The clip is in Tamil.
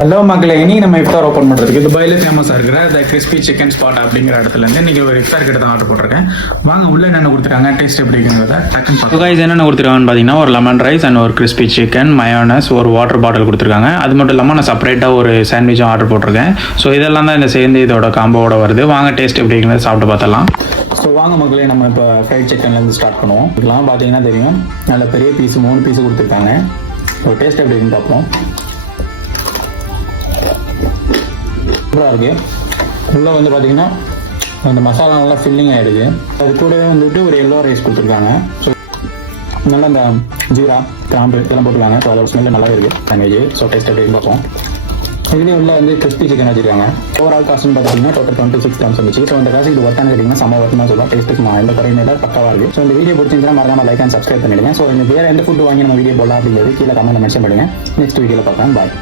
ஹலோ மக்களே, இன்னைக்கு நம்ம இஃப்தார் ஓப்பன் பண்ணுறதுக்கு துபாயில் ஃபேமஸாக இருக்கிற த கிறிஸ்பி சிக்கன் ஸ்பாட் அப்படிங்கிற இடத்துலேருந்து இன்றைக்கி ஒரு இஃப்தார் கிட்ட தான் ஆர்டர் போட்டிருக்கேன். வாங்க உள்ள என்னென்ன கொடுத்துருக்காங்க, டேஸ்ட் எப்படி இருக்குங்கிறத டக்குன்னு பார்த்து. கைஸ் என்னென்ன கொடுத்துருக்காங்கன்னு பார்த்தீங்கன்னா, ஒரு லெமன் ரைஸ் அண்ட் ஒரு கிறிஸ்பி சிக்கன், மயோனஸ், ஒரு வாட்டர் பாட்டில் கொடுத்துருக்காங்க. அது மட்டும் இல்லாமல் நான் செப்பரேட்டாக ஒரு சாண்ட்விச்சும் ஆர்டர் போட்டிருக்கேன். ஸோ இதெல்லாம் தான் இந்த சேர்ந்து இதோட காம்போவோட வருது. வாங்க டேஸ்ட் எப்படி இருக்குங்கிறத சாப்பிட்டு பார்த்தலாம். ஸோ வாங்க மக்களே, நம்ம இப்போ ஃப்ரைட் சிக்கன்லேருந்து ஸ்டார்ட் பண்ணுவோம். இதெல்லாம் பார்த்தீங்கன்னா தெரியும், நல்ல பெரிய பீஸ் 3 பீஸ் கொடுத்துருக்காங்க. ஸோ டேஸ்ட் எப்படி இருக்குன்னு பார்ப்போம். சூப்பராக இருக்குது. உள்ளே வந்து பார்த்தீங்கன்னா அந்த மசாலா நல்லா ஃபில்லிங் ஆகிடுது. அது கூட வந்துட்டு ஒரு எல்லோ ரைஸ் கொடுத்துருக்காங்க. ஸோ நல்லா அந்த ஜீரா, கிராம்பு இதெல்லாம் போட்டுருக்காங்க. ஸோ அதோட ஸ்மெல் நல்லா இருக்குது சாண்ட்விச். ஸோ டேஸ்ட் எப்படி பார்ப்போம். இதுலேயும் உள்ள வந்து கிறிஸ்பி சிக்கன் வச்சுருக்காங்க. ஓவரால் காஸ்ட்னு பார்த்தீங்கன்னா டோட்டல் 26 grams இருந்துச்சு. ஸோ இந்த காசு இது ஒர்த்தானு கேட்டிங்கன்னா செம்ம ஒர்த்து தான் சொல்லுவோம். டேஸ்ட்டுக்கு நான் எந்த குறையும் இல்லை, பக்காவாக இருக்குது. ஸோ இந்த வீடியோ பிடிச்சிருந்தா மறக்காம லைக் அண்ட் சப்ஸ்கிரைப் பண்ணிடுங்க. ஸோ இந்த வேறு எந்த ஃபுட் வாங்கி நம்ம வீடியோ போடலாம் அப்படிங்கிறது கீழே கமெண்ட் மென்ஷன் பண்ணுங்கள். நெக்ஸ்ட் வீடியோவில் பார்க்கலாம். பாய்.